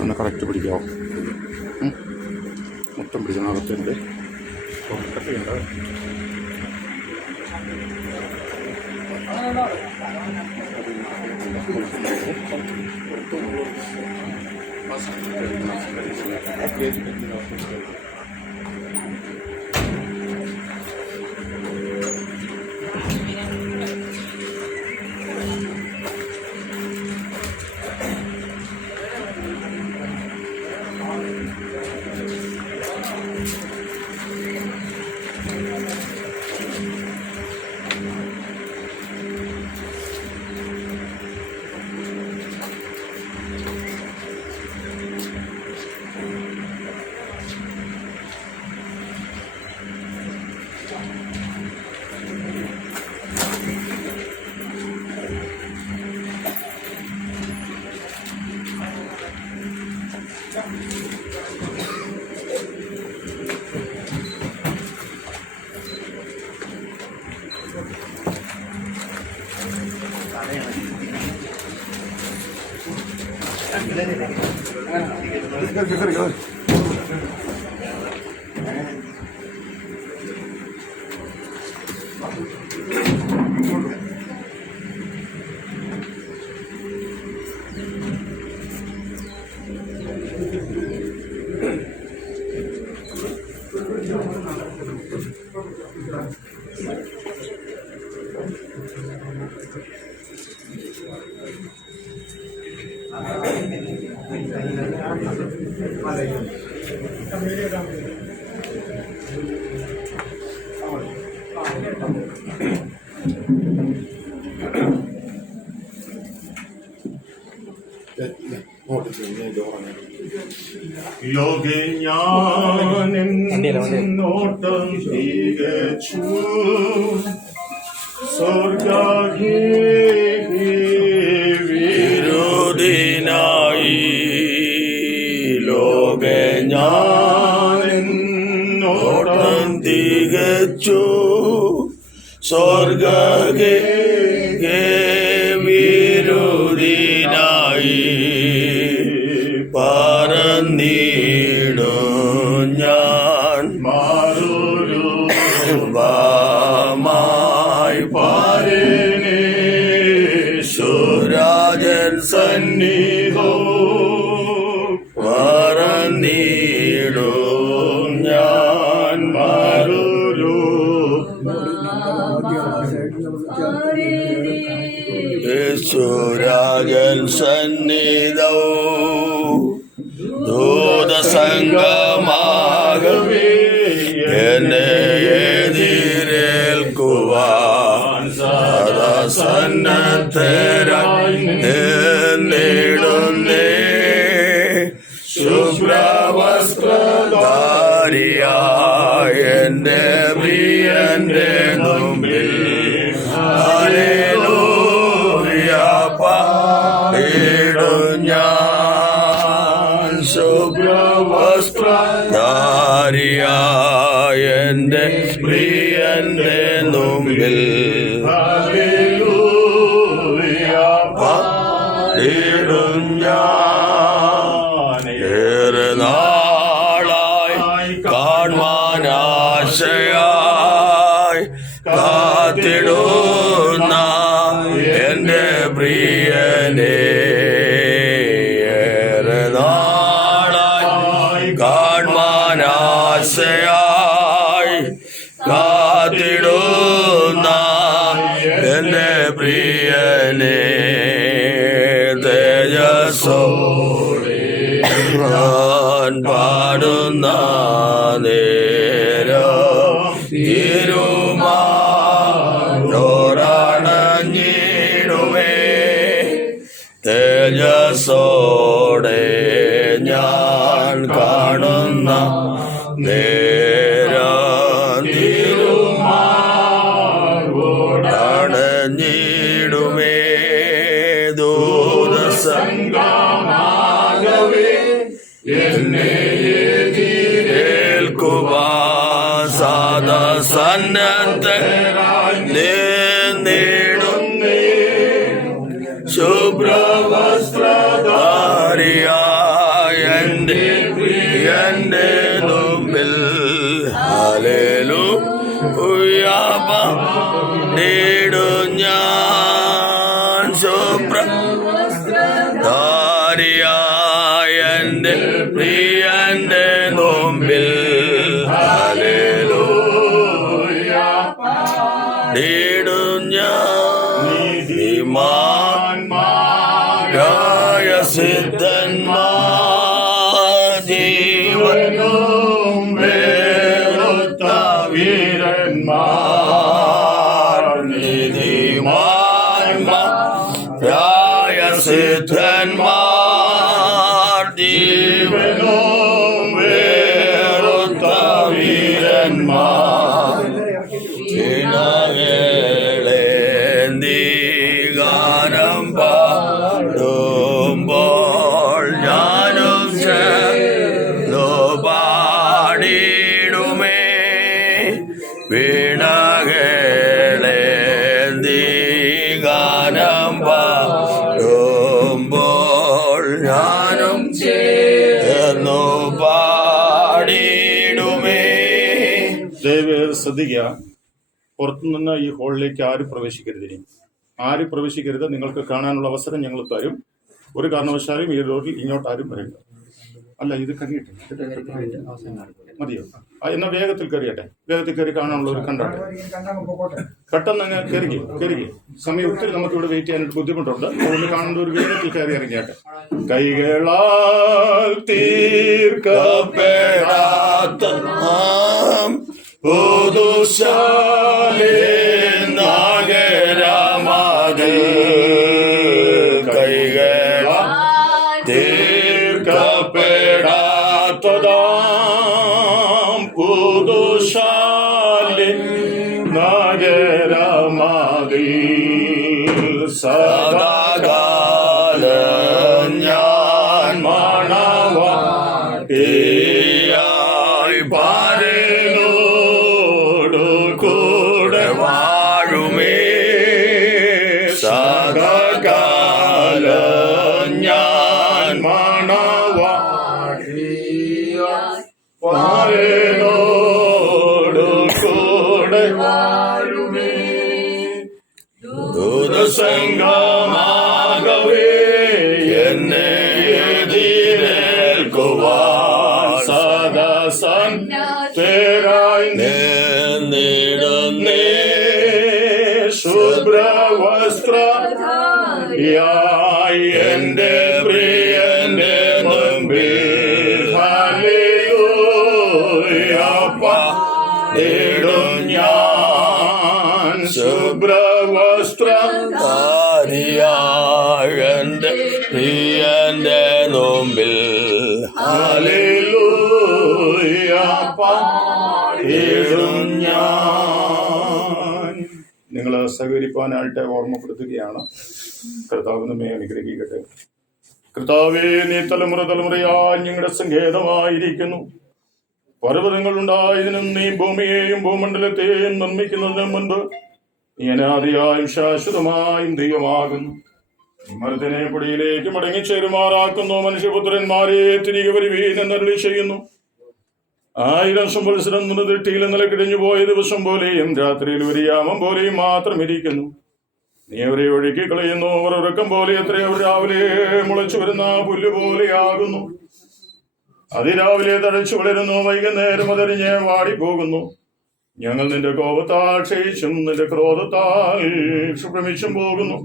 ഒന്ന് കറക്റ്റ് പിടിക്കാമോ? മൊത്തം പിടിക്കണകത്തുണ്ട്. കട്ട് ചെയ്യണ്ട. ലോകെ ഞാനെന്നോട്ടം തികച്ചു വിരോധിനായി. ലോകെ ഞാനെന്നോട്ടം തികച്ചു സ്വർഗേ വിരോധിനായി. പറന്നിടും ഞാൻ മാറുരൂപമായി പാരനേശ്വരാജൻ സന്നിധോ. പറന്നിടും ഞാൻ യേശുരാജൻ സന്നിധോ. ദൂതസംഗമാകവേ എന്നെ എതിരേൽക്കുവാൻ സദാ സന്നദ്ധരായി നിന്നിടുന്നേ. ശുഭ്രവസ്ത്രധാരിയായ എന്റെ പ്രിയന്റെ മുമ്പിൽ ഹല്ലേലൂയ പാടിടും ഞാൻ. ശുഭ്രവസ്ത്രധാരിയായ എന്റെ പ്രിയന്റെ മുമ്പിൽ ഹല്ലേലൂയ പാടിടും ഞാൻ. ഏറെ നാളായി കാണുവാൻ ആശയായി കാത്തിടുന്ന എന്റെ പ്രിയനെ ഏറെ നാളായി കാൺമാനാശയായി കാത്തിടുന്ന എന്റെ പ്രിയനെ തേജസ്സോടെ ഞാൻ പാടുന്ന നേരം തിരുമാറണഞ്ഞിടുമേ തേജസ്സോടെ ഞാൻ കാണുന്ന നേരം തിരുമാറണഞ്ഞിടുമേ ദൂതസംഗമാകവേ എന്നെ എതിരേൽക്കുവാൻ സദാ സന്നദ്ധരായി നിന്നിടുന്നേ ശുഭ്രവസ്ത്രധാരിയായ എന്റെ പ്രിയന്റെ മുമ്പിൽ ഹല്ലേലൂയ പാടിടും ഞാൻ ശുഭ്രധാരിയായ എന്റെ പ്രിയന്റെ മുമ്പിൽ ഹല്ലേലൂയ പാടിടും ഞാൻ നീതിമാന്മാരായ സിദ്ധന്മാർ ജീവനും വേറുത്ത വീരന്മാർ നീതിമാന്മാരായ സിദ്ധന്മാർ ജീവനും വേറുത്ത വീരന്മാർ ഗാനം പാടുമ്പോൾ ഞാനും ചേർന്നു പാടിടുമേ വീണകളേന്തി ഗാനം പാടുമ്പോൾ ഞാനും ചേർന്നു പാടിടുമേ. ദയവേത് ശ്രദ്ധിക്കുക, പുറത്തുനിന്ന് ഈ ഹാളിലേക്ക് ആരും പ്രവേശിക്കരുത്. ഇനി ആരും പ്രവേശിക്കരുത്. നിങ്ങൾക്ക് കാണാനുള്ള അവസരം ഞങ്ങൾ തരും. ഒരു കാരണവശാലും ഈ റോഡിൽ ഇങ്ങോട്ട് ആരും വരില്ല. അല്ല, ഇത് കഴിയട്ടെ, മതിയോ? എന്നാൽ വേഗത്തിൽ കയറിയട്ടെ. വേഗത്തിൽ കയറി കാണാനുള്ള ഒരു കണ്ടാട്ടെ. പെട്ടെന്ന് അങ്ങ് കയറി സമയം ഒത്തിരി നമുക്ക് ഇവിടെ വെയിറ്റ് ചെയ്യാനായിട്ട് ബുദ്ധിമുട്ടുണ്ട്. അതുകൊണ്ട് കാണേണ്ട ഒരു വേഗത്തിൽ കയറി ഇറങ്ങിയാട്ടെ. കൈകളാൽ തീർക്കപ്പെടാത്ത പുതുശാലേ നഗരമത് കൈകളാൽ തീർക്കപ്പെടാത്തതാം പുതുശാലേ നഗരമതിൽ സദാകാലം ഞാൻ മണവാട്ടിയായി പാരനോടു കൂടെ വാഴുമേ സദാകാലം ഞാൻ മണവാട്ടിയായി പാരനോടു കൂടെ വാഴുമേ ദൂതസംഗമാകവേ എന്നെ എതിരേൽക്കുവാൻ സദാ സന്നദ്ധരായി നിന്നിടുന്നേ ശുഭ്രവസ്ത്രധാരിയായി എന്റെ പ്രിയന്റെ മുമ്പിൽ ഹല്ലേലൂയ പാടിടും ഞാൻ ശുഭ്രവസ്ത്രധാരിയായ എന്റെ പ്രിയന്റെ മുമ്പിൽ ഹല്ലേലൂയ പാടിടും ഞാൻ. നിങ്ങൾ സഹകരിപ്പാനായിട്ട് ഓർമ്മപ്പെടുത്തുകയാണ്. കർത്താവ് നമ്മെ അനുഗ്രഹിക്കട്ടെ. കർത്താവേ, നീ തലമുറയായി ഞങ്ങളുടെ സങ്കേതമായിരിക്കുന്നു. പർവ്വതങ്ങൾ ഉണ്ടായതിനും നീ ഭൂമിയെയും ഭൂമണ്ഡലത്തെയും നിർമ്മിക്കുന്നതിന് മുൻപ് നീ അനാദിയായും ശാശ്വതമായും ദൈവമാകുന്നു. മരത്തിനെ പൊടിയിലേക്ക് മടങ്ങിച്ചേരുമാറാക്കുന്നു. മനുഷ്യപുത്രന്മാരെ തിരികെ വരുവീൻ എന്നരുളി ചെയ്യുന്നു. 1000 സംവത്സരം ദൃഷ്ടിയിൽ ഇന്നലെ കിടഞ്ഞു പോയ ദിവസം പോലെയും രാത്രിയിൽ ഒരു യാമം പോലെയും മാത്രം ഇരിക്കുന്നു. നീ അവരെ ഒഴുക്കി കളയുന്നു. അവർ ഉറക്കം പോലെ എത്രയോ രാവിലെ മുളച്ചു വരുന്ന പുല്ല് പോലെയാകുന്നു. അതിരാവിലെ തഴച്ചു വളരുന്നു, വൈകുന്നേരം അതരിഞ്ഞ് വാടിപ്പോകുന്നു. ഞങ്ങൾ നിന്റെ കോപത്താൽ ക്ഷയിച്ചും നിന്റെ ക്രോധത്താൽ ഭ്രമിച്ചും പോകുന്നു.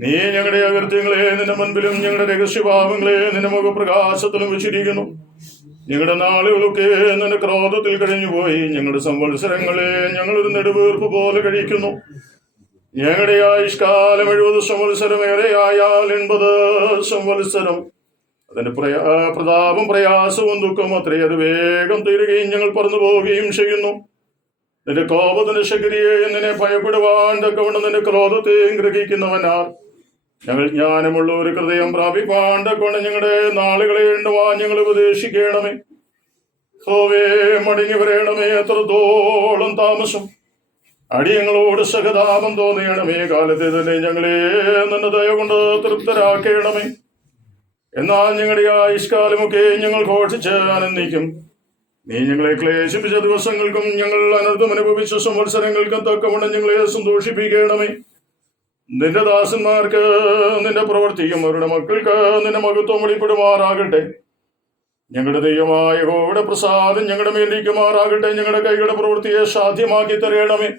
നീ ഞങ്ങളുടെ അകൃത്യങ്ങളെ നിന്റെ മുൻപിലും ഞങ്ങളുടെ രഹസ്യഭാവങ്ങളെ നിന്റെ മുഖപ്രകാശത്തിലും വെച്ചിരിക്കുന്നു. ഞങ്ങളുടെ നാളുകളൊക്കെ നിന്റെ ക്രോധത്തിൽ കഴിഞ്ഞുപോയി. ഞങ്ങളുടെ സംവത്സരങ്ങളെ ഞങ്ങളൊരു നെടുവീർപ്പ് പോലെ കഴിക്കുന്നു. ഞങ്ങളുടെ ആയുഷ്കാലം 70 സംവത്സരം, ഏറെയായാൽ 80 സംവത്സരം. അതിന്റെ പ്രതാപം പ്രയാസവും ദുഃഖവും അത്രയും അത് വേഗം തീരുകയും ഞങ്ങൾ പറന്നു പോവുകയും ചെയ്യുന്നു. നിന്റെ കോപത്തിന്റെ ശക്തിയെ നിന്നെ ഭയപ്പെടുവാൻ തക്കവണ്ണം നിന്റെ ക്രോധത്തെയും ഗ്രഹിക്കുന്നവനാൽ ഞങ്ങൾ ജ്ഞാനമുള്ള ഒരു ഹൃദയം പ്രാപിപ്പാൻ തക്കവണ്ണം ഞങ്ങളുടെ നാളുകളെ എണ്ണുവാൻ ഞങ്ങൾ ഉപദേശിക്കണമേ. ഹോവേ, മടങ്ങി വരേണമേ. എത്രത്തോളം താമസം അടിയങ്ങളോട് സഹതാപം തോന്നിയണമേ. കാലത്തെ തന്നെ ഞങ്ങളെ നിന്റെ ദയ കൊണ്ട് തൃപ്തരാക്കണമേ. എന്നാൽ ഞങ്ങളുടെ ആയുഷ്കാലമൊക്കെ ഞങ്ങൾ ഘോഷിച്ച് ആനന്ദിക്കും. നീ ഞങ്ങളെ ക്ലേശിപ്പിച്ച ദിവസങ്ങൾക്കും ഞങ്ങൾ അനർത്ഥം അനുഭവിച്ച സംവത്സരങ്ങൾക്കും തക്കവണ്ണം ഞങ്ങളെ സന്തോഷിപ്പിക്കണമേ. നിന്റെ ദാസന്മാർക്ക് നിന്റെ പ്രവൃത്തിയും അവരുടെ മക്കൾക്ക് നിന്റെ മഹത്വം വെളിപ്പെടുമാറാകട്ടെ. ഞങ്ങളുടെ ദൈവമായ യഹോവയുടെ പ്രസാദം ഞങ്ങളുടെ മേലിരിക്കുമാറാകട്ടെ. ഞങ്ങളുടെ കൈകളുടെ പ്രവൃത്തിയെ സാധ്യമാക്കി തരേണമേ.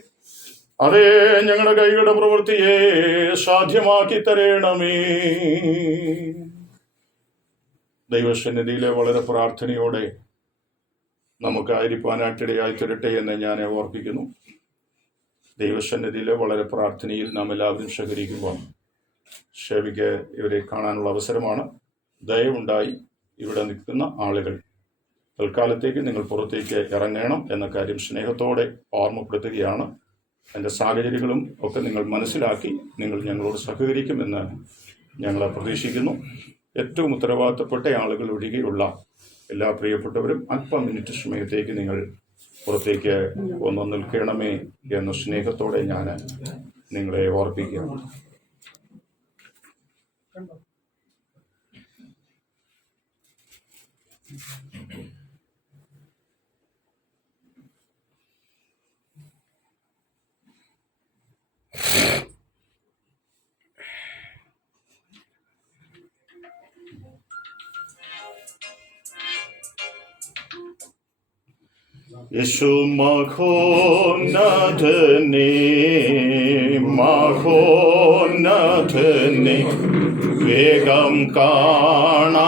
അതേ, ഞങ്ങളുടെ കൈകളുടെ പ്രവൃത്തിയെ സാധ്യമാക്കി തരേണമേ. ദൈവസന്നിധിയിലെ വളരെ പ്രാർത്ഥനയോടെ നമുക്കായിരിക്കാനായിട്ടിടയായി തരട്ടെ എന്ന് ഞാൻ ഓർപ്പിക്കുന്നു. ദൈവസന്നിധിയിലെ വളരെ പ്രാർത്ഥനയിൽ നാം എല്ലാവരും സഹകരിക്കുമ്പോൾ ഷേവിക്ക് ഇവരെ കാണാനുള്ള അവസരമാണ്. ദയവുണ്ടായി ഇവിടെ നിൽക്കുന്ന ആളുകൾ തൽക്കാലത്തേക്ക് നിങ്ങൾ പുറത്തേക്ക് ഇറങ്ങണം എന്ന കാര്യം സ്നേഹത്തോടെ ഓർമ്മപ്പെടുത്തുകയാണ്. എൻ്റെ സാഹചര്യങ്ങളും ഒക്കെ നിങ്ങൾ മനസ്സിലാക്കി നിങ്ങൾ ഞങ്ങളോട് സഹകരിക്കുമെന്ന് ഞങ്ങൾ പ്രതീക്ഷിക്കുന്നു. ഏറ്റവും ഉത്തരവാദിത്തപ്പെട്ട ആളുകൾ ഒഴികെയുള്ള എല്ലാ പ്രിയപ്പെട്ടവരും അല്പം മിനിറ്റ് സമയത്തേക്ക് നിങ്ങൾ പുറത്തേക്ക് ഒന്ന് നിൽക്കണമേ എന്ന സ്നേഹത്തോടെ ഞാൻ നിങ്ങളെ ഓർപ്പിക്കുകയാണ്. യേശു മഹോന്നതനേ, മഹോന്നതനേ, വേഗം കാണാം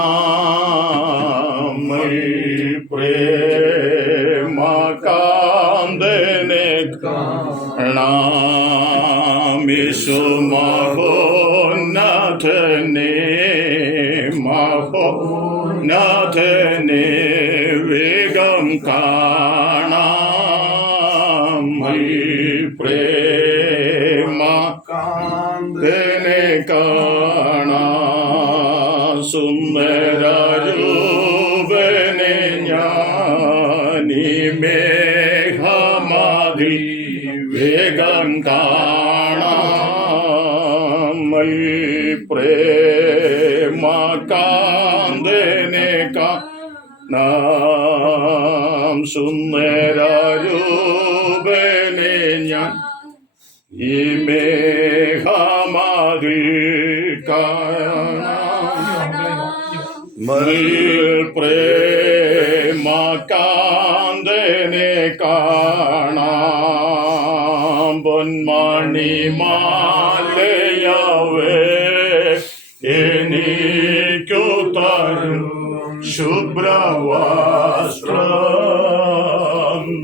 പ്രേമകാന്തനെ കാണാം. യേശു മഹോന്നതനേ, മഹോന്നതനേ, വേഗം കാണാം പ്രേമകാന്തനെ കാണാം. സുന്ദരരൂപനെ ഞാനീ മേഘമാതിൽ വേഗം കാണാം പ്രേമകാന്തനെ നാം. സുന്ദരരൂപനെ ഞാൻ ഈ മേഘമാതിൽ കാണാം പ്രേമകാന്തനെ കാണാം. പൊന്മണി മാലയവേ എനിക്കു തരും ശുഭ്രവസ്ത്രം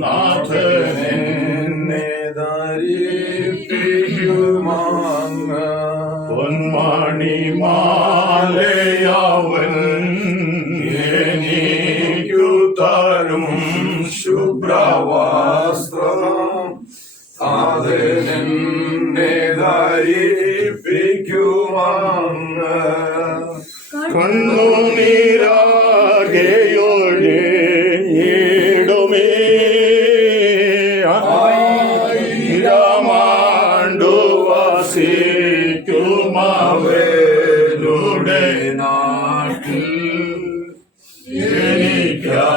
നാഥനെ ധരിപ്പിക്കുമാങ്ങ. പൊന്മണി മാലയവൻ എനിക്കു തരും ശുഭ്രവസ്ത്രം നാഥനെ ധരിപ്പിക്കുമാങ്ങ. കണ്ണുനീരാകെയൊഴിയിടുമേ ആയിരമാണ്ടു വസിക്കുമവരുടെ നാട്ടിൽ എനിക്കാ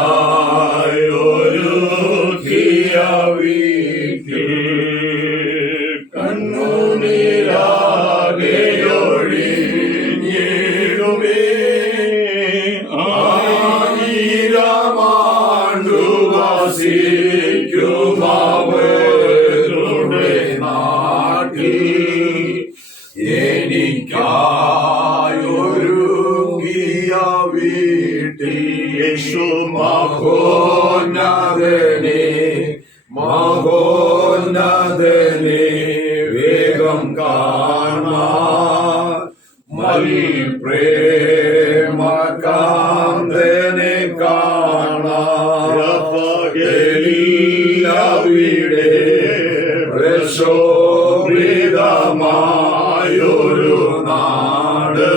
വസിക്കുമവരുടെ നാട്ടിൽ എനിക്കായൊരുങ്ങിയ വീട്ടിൽ യേശു മഹോന്നതനെ മഹോന്നതനെ വേഗം കാണാൻ പ്രേമകാന്തനെ കാണാൻ അവിടെ പ്രശോഭിതമായൊരു നാട്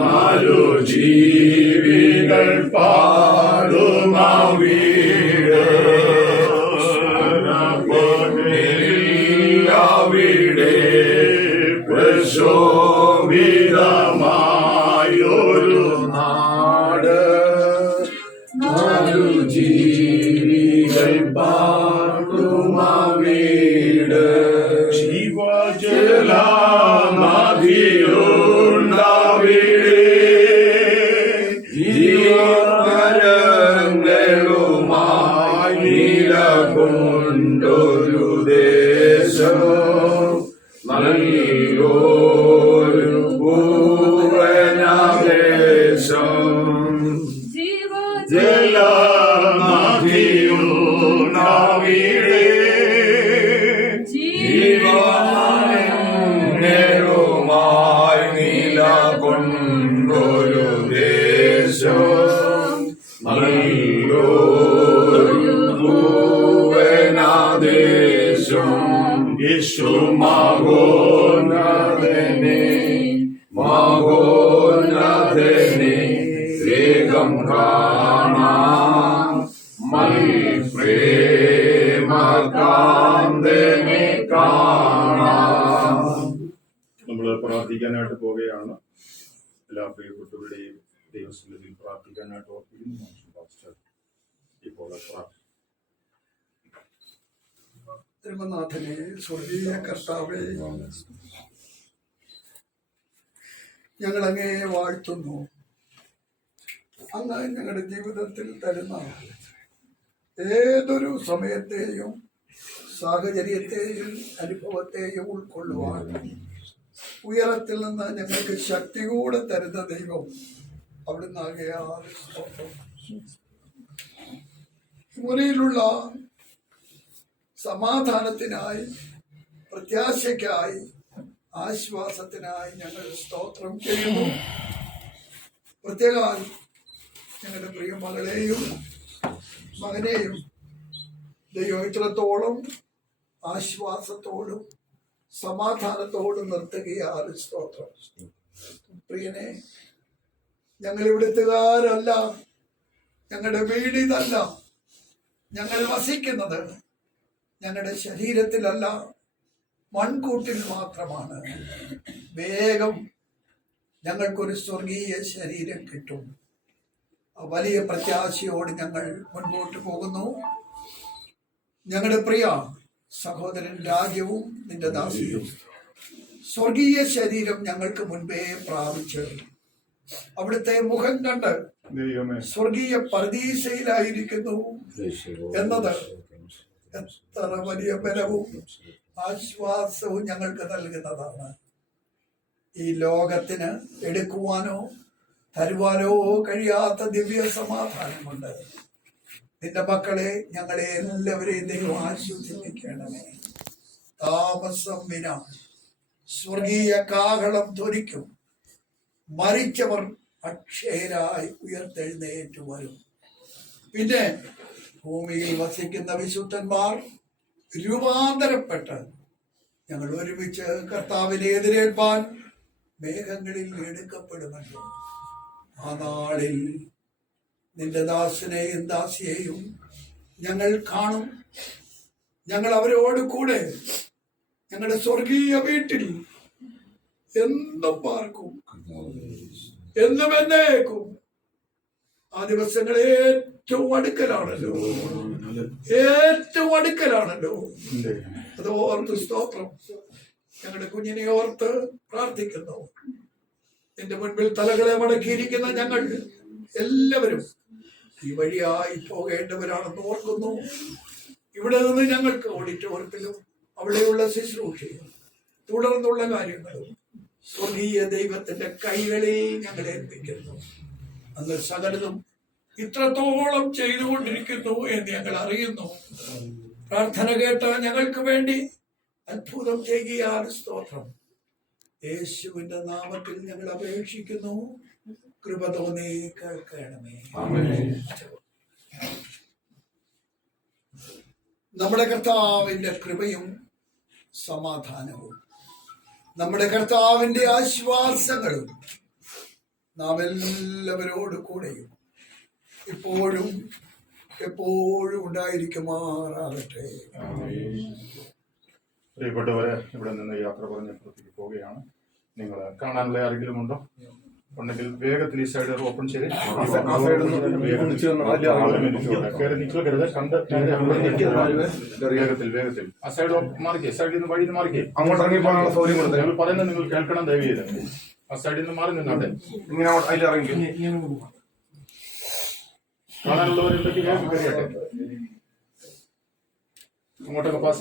നാലു ജീവികൾ പാടുന്ന വീട് അവിടെ പ്രശോഭിതമായൊരു നാട് നാലു ജീവികൾ പാടുന്ന വീട് ജീവജല ജീവനങ്ങളുമായി നിലകൊണ്ടൊരു ദേശം നല്ലൊരു പൂവനദേശം ജീവനങ്ങളുമായി നിലകൊണ്ടൊരു ദേശം നല്ലൊരു പൂവനദേശം യേശു മഹോന്നതനെ മഹോന്നതനെ വേഗം കാണാൻ പ്രേമകാന്തനെ കാണാൻ. നമ്മൾ പ്രാർത്ഥിക്കാനായിട്ട് പോവുകയാണ്. എല്ലാ പ്രിയപ്പെട്ടവരുടെയും ദൈവസന്നിധിയിൽ പ്രാർത്ഥിക്കാനായിട്ട് ഓർപ്പിക്കുന്നു. ഇപ്പോൾ തിരുമനാഥനെ, സ്വർഗീയ കർത്താവേ, ഞങ്ങളങ്ങേ വാഴ്ത്തുന്നു. അങ്ങ് ഞങ്ങളുടെ ജീവിതത്തിൽ തരുന്ന ഏതൊരു സമയത്തെയും സാഹചര്യത്തെയും അനുഭവത്തെയും ഉൾക്കൊള്ളുവാൻ ഉയരത്തിൽ നിന്ന് ഞങ്ങൾക്ക് ശക്തി കൂടെ തരുന്ന ദൈവം അവിടുന്ന് ആകയാൽ സ്തോത്രം. മുറിയിലുള്ള സമാധാനത്തിനായി, പ്രത്യാശയ്ക്കായി, ആശ്വാസത്തിനായി ഞങ്ങൾ സ്തോത്രം ചെയ്യുന്നു. പ്രത്യേകം ഞങ്ങളുടെ പ്രിയ മകളെയും മകനെയും ദൈവം ഇത്രത്തോളം ആശ്വാസത്തോടും സമാധാനത്തോടും നിർത്തുകയാൽ സ്തോത്രം. പ്രിയനെ, ഞങ്ങൾ ഇവിടുത്തുകാരല്ല, ഞങ്ങളുടെ വീടിതല്ല, ഞങ്ങൾ വസിക്കുന്നത് ഞങ്ങളുടെ ശരീരത്തിലല്ല, മൺകൂട്ടിൽ മാത്രമാണ്. വേഗം ഞങ്ങൾക്കൊരു സ്വർഗീയ ശരീരം കിട്ടും. വലിയ പ്രത്യാശയോട് ഞങ്ങൾ മുൻപോട്ട് പോകുന്നു. ഞങ്ങളുടെ പ്രിയ സഹോദരൻ രാജ്യവും നിന്റെ ദാസിയും സ്വർഗീയ ശരീരം ഞങ്ങൾക്ക് മുൻപേ പ്രാപിച്ച് അവിടുത്തെ മുഖം കണ്ട് സ്വർഗീയ പരദീസയിലായിരിക്കുന്നു എന്നത് എത്ര വലിയ ബലവും ആശ്വാസവും ഞങ്ങൾക്ക് നൽകുന്നതാണ്. ഈ ലോകത്തിന് എടുക്കുവാനോ തരുവാനോ കഴിയാത്ത ദിവ്യ സമാധാനമുണ്ട്. നിന്റെ മക്കളെ, ഞങ്ങളെ എല്ലാവരെയും ദൈവം ആശ്വസിപ്പിക്കണമേ. താമസം വിന സ്വർഗീയ കാഹളം ധ്വനിക്കും. മരിച്ചവർ അക്ഷയരായി ഉയർത്തെഴുന്നേറ്റു വരും. പിന്നെ ഭൂമിയിൽ വസിക്കുന്ന വിശുദ്ധന്മാർ രൂപാന്തരപ്പെട്ട് ഞങ്ങൾ ഒരുമിച്ച് കർത്താവിനെ എതിരേൽപ്പാൻ മേഘങ്ങളിൽ എടുക്കപ്പെടുമല്ലോ. ആ നാളിൽ നിന്റെ ദാസനെയും ദാസിയെയും ഞങ്ങൾ കാണും. ഞങ്ങൾ അവരോട് കൂടെ ഞങ്ങളുടെ സ്വർഗീയ വീട്ടിൽ എന്നും പാർക്കും, എന്നും എന്നേക്കും. ആ ദിവസങ്ങൾ ഏറ്റവും അടുക്കലാണല്ലോ, ഏറ്റവും അടുക്കലാണല്ലോ. അത് ഓർത്ത് സ്തോത്രം. ഞങ്ങളുടെ കുഞ്ഞിനെ ഓർത്ത് പ്രാർത്ഥിക്കുന്നു. നിന്റെ മുൻപിൽ തലകളെ മടക്കിയിരിക്കുന്ന ഞങ്ങൾ എല്ലാവരും ഈ വഴിയായി പോകേണ്ടവരാണെന്ന് ഓർക്കുന്നു. ഇവിടെ നിന്ന് ഞങ്ങൾക്ക് ഓഡിറ്റോറിയത്തിലും അവിടെയുള്ള ശുശ്രൂഷയും തുടർന്നുള്ള കാര്യങ്ങളും സ്വർഗീയ ദൈവത്തിന്റെ കൈകളിൽ ഞങ്ങളെ ഏൽപ്പിക്കുന്നു. അങ്ങ് സകലതും ഇത്രത്തോളം ചെയ്തുകൊണ്ടിരിക്കുന്നു എന്ന് ഞങ്ങൾ അറിയുന്നു. പ്രാർത്ഥന കേട്ട ഞങ്ങൾക്ക് വേണ്ടി അത്ഭുതം ചെയ്യുകയാൽ സ്തോത്രം. യേശുവിന്റെ നാമത്തിൽ ഞങ്ങൾ അപേക്ഷിക്കുന്നു. കൃപ തോന്നി കേൾക്കണമേ. നമ്മുടെ കർത്താവിന്റെ കൃപയും സമാധാനവും നമ്മുടെ കർത്താവിന്റെ ആശ്വാസങ്ങളും നാം എല്ലാവരോട് കൂടെയും ഇപ്പോഴും എപ്പോഴും ഉണ്ടായിരിക്കുമാറാകട്ടെ. പ്രിയപ്പെട്ടവരെ, ഇവിടെ നിന്ന് യാത്ര പറഞ്ഞ് പുറത്തേക്ക് പോവുകയാണ്. നിങ്ങൾ കാണാനുള്ള ആരെങ്കിലും ഉണ്ടോ? ഉണ്ടെങ്കിൽ വേഗത്തിൽ ഈ സൈഡ് ഓപ്പൺ ചെയ്ത് വേഗത്തിൽ ആ സൈഡ് മാറിക്കേ. സൈഡിൽ നിന്ന് വഴി മാറിക്കേ. അങ്ങോട്ട് ഇറങ്ങി പോകാനുള്ള സൗകര്യം കൊടുത്തേ. ഞങ്ങൾ പറയുന്നത് നിങ്ങൾ കേൾക്കണം. ദയവ് ചെയ്ത് ആ സൈഡിൽ നിന്ന് മാറി നിന്നാട്ടെ. ഇങ്ങനെ അതിൽ ഇറങ്ങി കാണാനുള്ളവരുണ്ടെങ്കിൽ വേഗം കയറിയാട്ടെ. അങ്ങോട്ടൊക്കെ പാസ്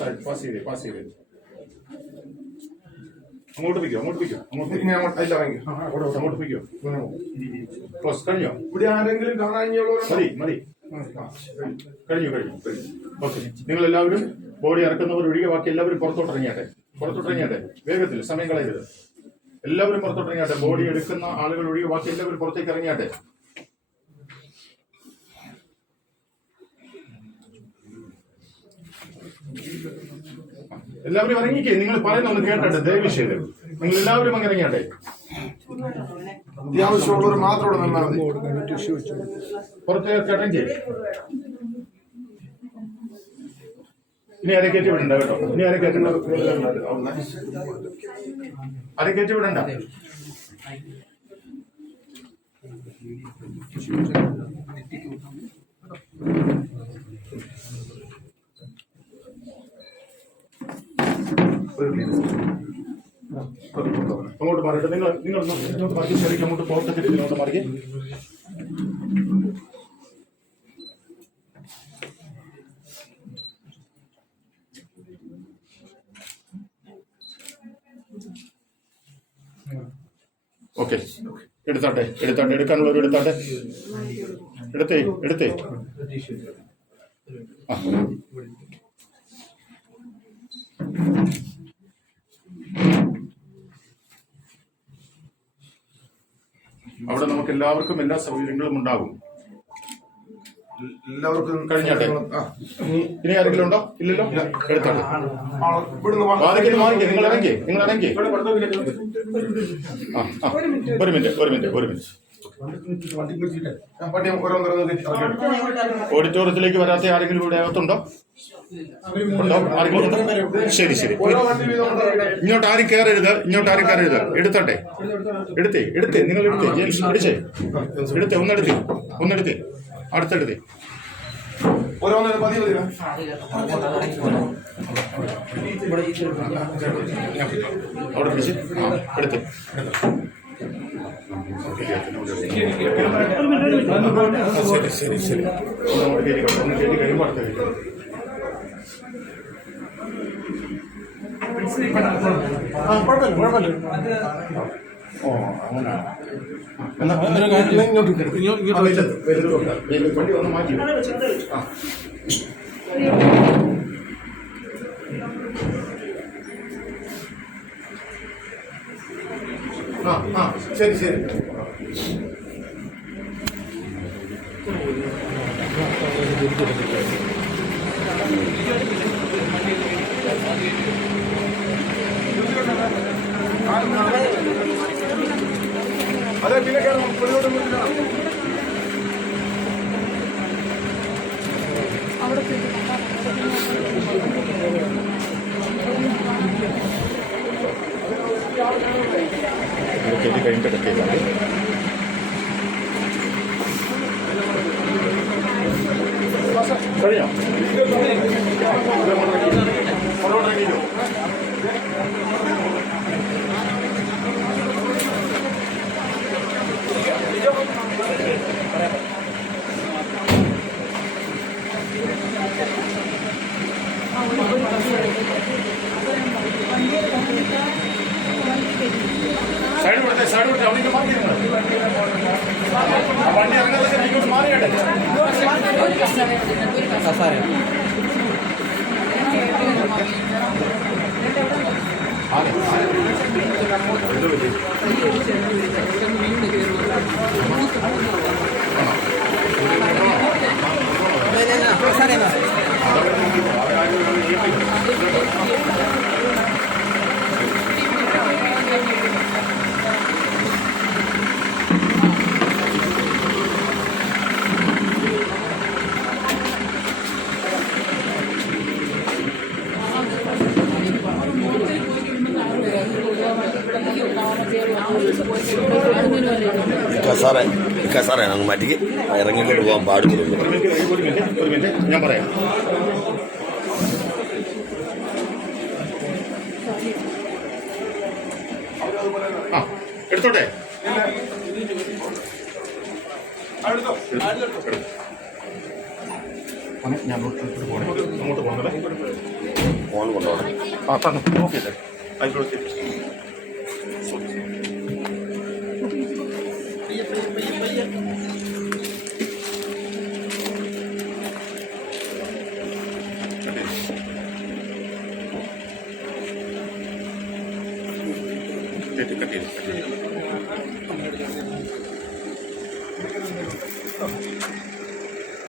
ചെയ്തേ. അങ്ങോട്ട് പിക്കോ. അതിൽ ഇറങ്ങി അങ്ങോട്ട് പിക്കോ. ക്ലോസ് കഴിഞ്ഞോ? ഇവിടെ ആരെങ്കിലും കാണാനുള്ളവർ മതി. കഴിഞ്ഞു. ഓക്കെ, നിങ്ങൾ എല്ലാവരും ബോഡി ഇറക്കുന്നവർ ഒഴികെ ബാക്കി എല്ലാവരും പുറത്തോട്ടിറങ്ങിയാട്ടെ. വേഗത്തിൽ, സമയം കളയരുത്. എല്ലാവരും പുറത്തോട്ടിറങ്ങിയാട്ടെ. ബോഡി എടുക്കുന്ന ആളുകൾ ഒഴികെ ബാക്കി എല്ലാവരും പുറത്തേക്ക് ഇറങ്ങിയാട്ടെ. എല്ലാവരും ഇറങ്ങിക്കേ. നിങ്ങൾ പറയുന്ന ഒന്ന് കേട്ടെ. ദയവ് ചെയ്ത് നിങ്ങൾ എല്ലാവരും അങ്ങ് ഇറങ്ങിയാട്ടെ. അത്യാവശ്യമുള്ളവർ മാത്രം ഇവിടെ നിന്നാൽ മതി. പുറത്തേക്ക് ഇറങ്ങി. ഇനി അരക്കേറ്റ് വിടണ്ട കേട്ടോ. അരക്കേറ്റ് വിടണ്ട. അങ്ങോട്ട് മാറിയിട്ട് നിങ്ങൾ ഇങ്ങോട്ട് മാറി. ശരിക്കും അങ്ങോട്ട് പുറത്തേക്ക് ഇങ്ങോട്ട് മാറി. ഓക്കെ, എടുത്താട്ടെ. എടുക്കാനുള്ളവർ എടുത്താട്ടെ. എടുത്തേ. അവിടെ നമുക്ക് എല്ലാവർക്കും എല്ലാ സൗകര്യങ്ങളും ഉണ്ടാകും. എല്ലാവർക്കും കഴിഞ്ഞാട്ടെ. ഇനി ആരെങ്കിലും ഉണ്ടോ? ഇല്ലല്ലോ. എടുത്താട്ടെ. ഇവിടുന്ന് മാറിക്കേ. നിങ്ങൾ ഇറങ്ങി. ഒരു മിനിറ്റ്. ഓഡിറ്റോറിയത്തിലേക്ക് വരാത്ത ആരെങ്കിലും ഇവിടെ അകത്തുണ്ടോ? ആരെങ്കിലും ഉണ്ടോ? ശരി. ഇങ്ങോട്ട് ആരും കയറരുത്. എടുത്തട്ടെ. നിങ്ങൾ എടുത്തേ. ഒന്നെടുത്തേ. അടുത്തെടുത്തേ. ഓരോന്നും പതി അവിടെ പിടിച്ച് എടുത്തേ. ശരി. ഒന്ന് കേട്ടി കഴിയുമ്പോൾ അടുത്ത കഴിയും. കുഴപ്പമില്ല. ഓ, അങ്ങനെ വണ്ടി ഒന്ന് മാറ്റി. ശരി. അതെ, പിന്നെ കയറണം. കേട്ടി കഴിഞ്ഞിട്ട് കേൾക്കാം. കഴിഞ്ഞോ? സാറേ അങ്ങ് മാറ്റിക്ക് ഇറങ്ങിക്കൊണ്ട് പോകാൻ പാടുന്നില്ല. ഒരു മിനിറ്റ് ഞാൻ പറയാം. ആ എടുത്തോട്ടെ. ഞാൻ അങ്ങോട്ട് പോകണല്ലേ? ഫോൺ കൊണ്ടുപോകണം. ആ തന്നെ നോക്കിയില്ലേ ആയിക്കോട്ടെ. കട്ട് ചെയ്തു.